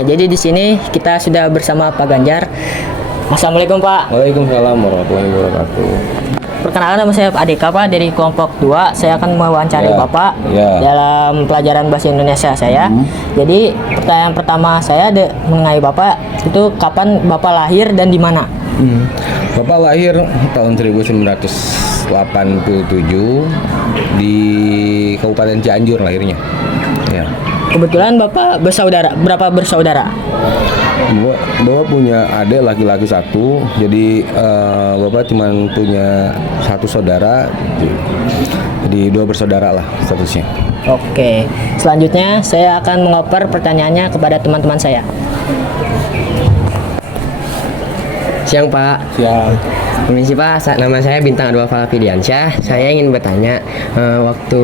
Jadi di sini kita sudah bersama Pak Ganjar. Assalamualaikum Pak. Waalaikumsalam warahmatullahi wabarakatuh. Perkenalkan, nama saya Pak Adeka Pak, dari kelompok 2. Saya akan mewawancari Ya, Bapak ya. dalam pelajaran bahasa Indonesia saya. Jadi pertanyaan pertama saya mengenai Bapak itu, kapan Bapak lahir dan di mana? Bapak lahir tahun 1987 di Kabupaten Cianjur lahirnya. Ya. Kebetulan Bapak berapa bersaudara? Bapak punya adik laki-laki 1, jadi Bapak cuma punya 1 saudara, jadi 2 bersaudara lah statusnya. Oke, selanjutnya saya akan mengoper pertanyaannya kepada teman-teman saya. Siang Pak. Siang. Permisi Pak, nama saya Bintang Adwa Falafidiansyah. Saya ingin bertanya, waktu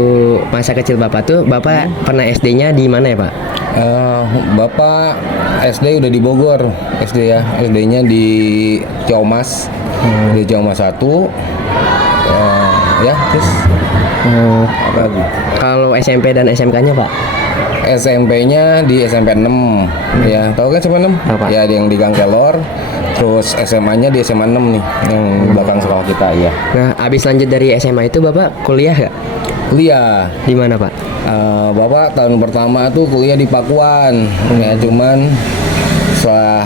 masa kecil Bapak tuh, Bapak pernah SD-nya di mana ya Pak? Bapak SD udah di Bogor, SD ya, SD-nya di Ciomas, di Ciomas 1. Ya, terus apa lagi? Kalau SMP dan SMK-nya Pak? SMP-nya di SMP 6, ya, tahu kan SMP 6? Apa? Ya, yang di Gang Kelor. Terus SMA-nya di SMA 6 nih, yang belakang sekolah kita, ya. Nah, habis lanjut dari SMA itu Bapak kuliah nggak? Kuliah. Di mana Pak? Bapak tahun pertama tuh kuliah di Pakuan, ya, cuman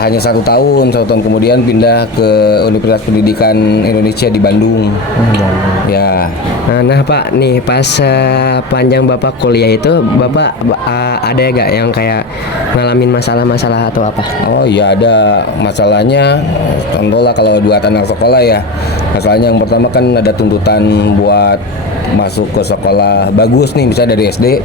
hanya 1 tahun kemudian pindah ke Universitas Pendidikan Indonesia di Bandung. Ya. Nah Pak, nih pas panjang Bapak kuliah itu, Bapak ada gak yang kayak ngalamin masalah-masalah atau apa? Oh iya, ada masalahnya. Contoh lah kalau buat anak sekolah ya. Masalahnya yang pertama kan ada tuntutan buat masuk ke sekolah bagus nih, misalnya dari SD.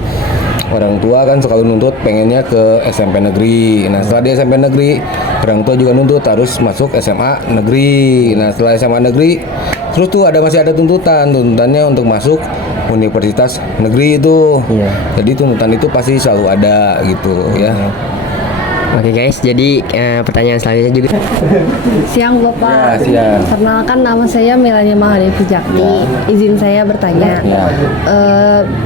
Orang tua kan selalu nuntut pengennya ke SMP negeri. Nah, setelah di SMP negeri, orang tua juga nuntut harus masuk SMA negeri. Nah, setelah SMA negeri, terus tuh masih ada tuntutannya untuk masuk universitas negeri itu. Iya. Jadi tuntutan itu pasti selalu ada gitu, ya. Oke guys, jadi pertanyaan selanjutnya juga. Siang Bapak. Ya, siang. Perkenalkan, nama saya Melania Mahadevi Jakti. Izin saya bertanya, Ya.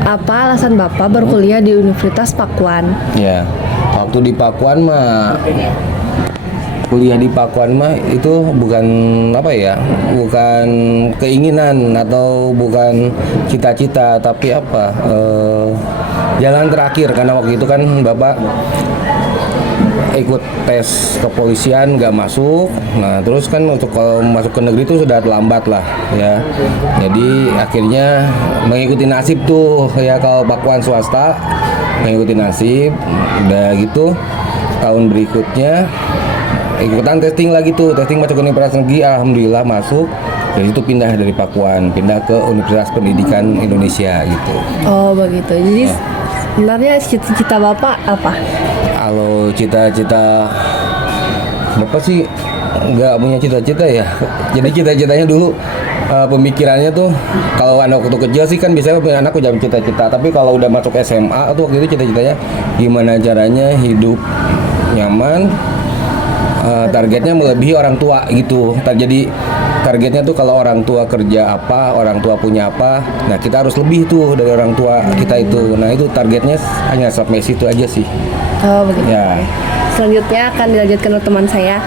apa alasan Bapak berkuliah di Universitas Pakuan? Ya, waktu di Pakuan mah, kuliah di Pakuan mah itu bukan apa ya, bukan keinginan atau bukan cita-cita, tapi apa, jalan terakhir, karena waktu itu kan Bapak ikut tes kepolisian nggak masuk. Nah, terus kan untuk kalau masuk ke negeri itu sudah terlambat lah, ya. Jadi akhirnya mengikuti nasib tuh, ya, kalau Pakuan swasta mengikuti nasib. Udah gitu tahun berikutnya ikutan testing lagi tuh, testing masuk ke Universitas Negeri, alhamdulillah masuk. Dari itu pindah dari Pakuan, pindah ke Universitas Pendidikan Indonesia gitu. Oh begitu. Jadi sebenarnya cita-cita Bapak apa? Kalau cita-cita Bapak sih nggak punya cita-cita ya. Jadi cita-citanya dulu, pemikirannya tuh kalau anak waktu kecil sih kan biasanya punya anak punya cita-cita. Tapi kalau udah masuk SMA tuh waktu itu cita-citanya gimana caranya hidup nyaman, targetnya melebihi orang tua gitu. Jadi targetnya tuh kalau orang tua kerja apa, orang tua punya apa, nah kita harus lebih tuh dari orang tua kita itu. Nah itu targetnya hanya sampai situ aja sih. Oh begitu. Ya. Selanjutnya akan dilanjutkan oleh teman saya.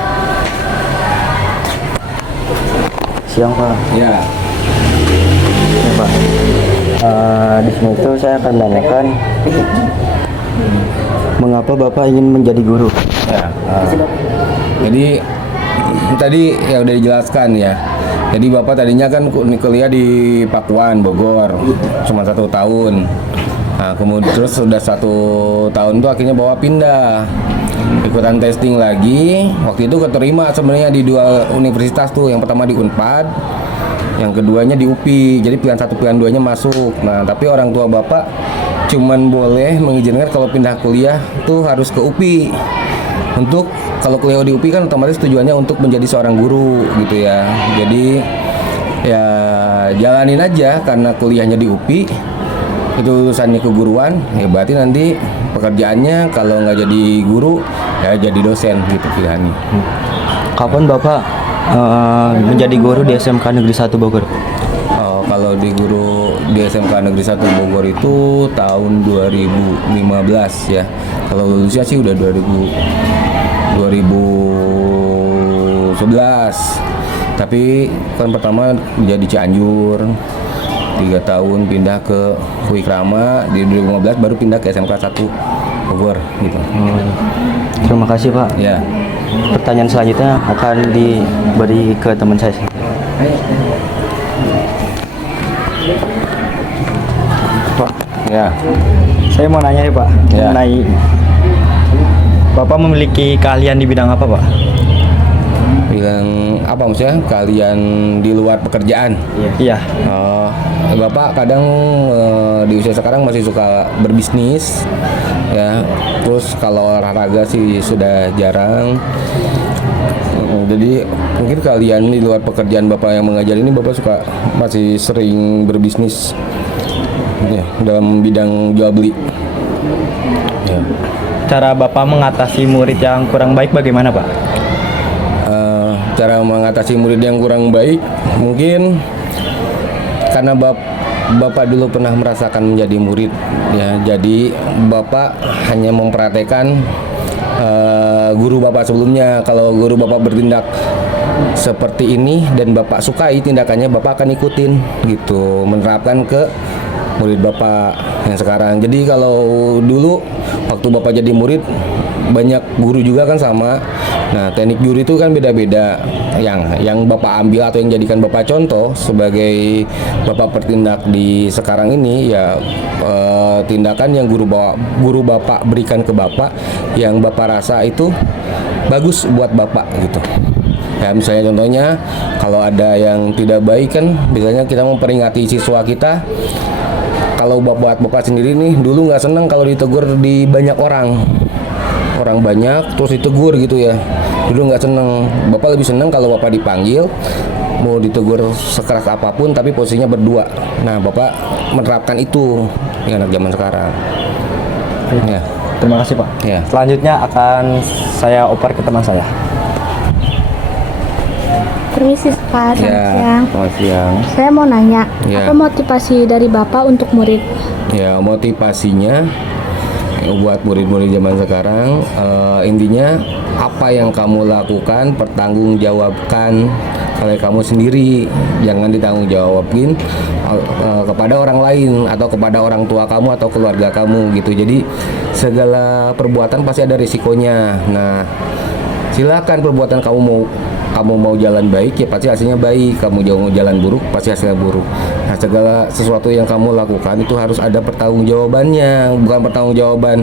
Siang Pak. Ya. Pak. Di sini itu saya akan menanyakan mengapa Bapak ingin menjadi guru? Ya. Jadi tadi ya udah dijelaskan ya. Jadi Bapak tadinya kan kuliah di Pakuan, Bogor, cuma 1 tahun. Nah, kemudian terus sudah 1 tahun tuh akhirnya Bapak pindah, ikutan testing lagi. Waktu itu keterima sebenarnya di 2 universitas tuh. Yang pertama di Unpad, yang keduanya di UPI. Jadi pilihan 1 pilihan 2-nya masuk. Nah, tapi orang tua Bapak cuman boleh mengizinkan kalau pindah kuliah tuh harus ke UPI. Untuk kalau kuliah di UPI kan otomatis tujuannya untuk menjadi seorang guru gitu ya. Jadi ya jalanin aja, karena kuliahnya di UPI itu urusannya keguruan, ya berarti nanti pekerjaannya kalau nggak jadi guru ya jadi dosen gitu pilihannya. Kapan Bapak menjadi guru di SMK Negeri 1 Bogor? Kalau di guru di SMK Negeri 1 Bogor itu tahun 2015 ya. Kalau lulusnya sih udah 2011. Tapi kan pertama jadi Cianjur 3 tahun, pindah ke Wikrama di 2015, baru pindah ke SMK 1 Bogor gitu. Terima kasih Pak. Ya. Pertanyaan selanjutnya akan diberi ke teman saya. Pak, Ya. saya mau nanya nih Pak, Ya. mengenai Bapak memiliki keahlian di bidang apa Pak? Bilang apa maksudnya? Kalian di luar pekerjaan? Iya. Bapak kadang di usia sekarang masih suka berbisnis ya. Terus kalau olahraga sih sudah jarang. Jadi mungkin kalian di luar pekerjaan Bapak yang mengajar ini, Bapak masih sering berbisnis ya, dalam bidang jual beli. Ya. Cara Bapak mengatasi murid yang kurang baik bagaimana Pak? Cara mengatasi murid yang kurang baik mungkin karena Bapak dulu pernah merasakan menjadi murid ya, jadi Bapak hanya memperhatikan guru Bapak sebelumnya. Kalau guru Bapak bertindak seperti ini dan Bapak sukai tindakannya, Bapak akan ikutin gitu, menerapkan ke murid Bapak yang sekarang. Jadi kalau dulu waktu Bapak jadi murid, banyak guru juga kan sama. Nah, teknik juri itu kan beda-beda. Yang Bapak ambil atau yang jadikan Bapak contoh sebagai Bapak bertindak di sekarang ini ya, tindakan yang guru Bapak berikan ke Bapak yang Bapak rasa itu bagus buat Bapak gitu. Ya, misalnya contohnya kalau ada yang tidak baik kan biasanya kita memperingati siswa kita. Kalau Bapak sendiri nih dulu nggak senang kalau ditegur di banyak orang banyak terus ditegur gitu ya. Dulu nggak seneng. Bapak lebih seneng kalau Bapak dipanggil, mau ditegur sekeras apapun tapi posisinya berdua. Nah, Bapak menerapkan itu di anak zaman sekarang. Ya. Terima kasih Pak. Ya. Selanjutnya akan saya oper ke teman saya. Permisi Pak, selamat Ya. siang. Selamat siang. Saya mau nanya, Ya. apa motivasi dari Bapak untuk murid? Ya, motivasinya buat murid-murid zaman sekarang intinya apa yang kamu lakukan pertanggungjawabkan oleh kamu sendiri, jangan ditanggungjawabin kepada orang lain atau kepada orang tua kamu atau keluarga kamu gitu. Jadi segala perbuatan pasti ada risikonya. Nah, silakan perbuatan kamu mau jalan baik ya pasti hasilnya baik, kamu mau jalan buruk pasti hasilnya buruk. Nah, segala sesuatu yang kamu lakukan itu harus ada pertanggungjawabannya, bukan pertanggungjawaban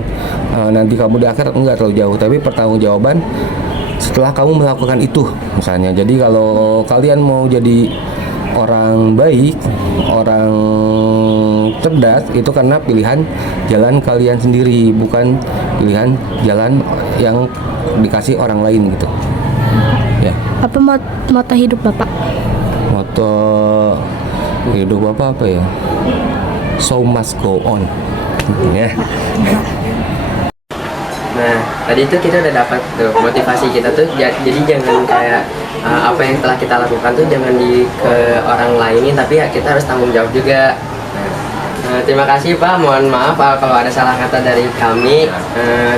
nanti kamu di akhirat enggak terlalu jauh, tapi pertanggungjawaban setelah kamu melakukan itu misalnya. Jadi kalau kalian mau jadi orang baik, orang cerdas itu karena pilihan jalan kalian sendiri, bukan pilihan jalan yang dikasih orang lain gitu. Ya. Apa moto hidup Bapak? Moto hidup apa ya? So must go on. Ya. Nah, tadi itu kita udah dapat tuh motivasi kita tuh. Jadi jangan kayak apa yang telah kita lakukan tuh jangan ke orang lain, tapi ya kita harus tanggung jawab juga. Terima kasih Pak, mohon maaf kalau ada salah kata dari kami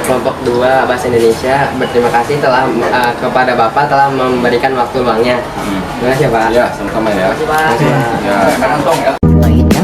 kelompok 2 Bahasa Indonesia. Berterima kasih telah kepada Bapak telah memberikan waktu luangnya. Terima kasih Pak. Ya, sama-sama ya. Terima kasih Pak. Ya, sekarang dong ya. Kita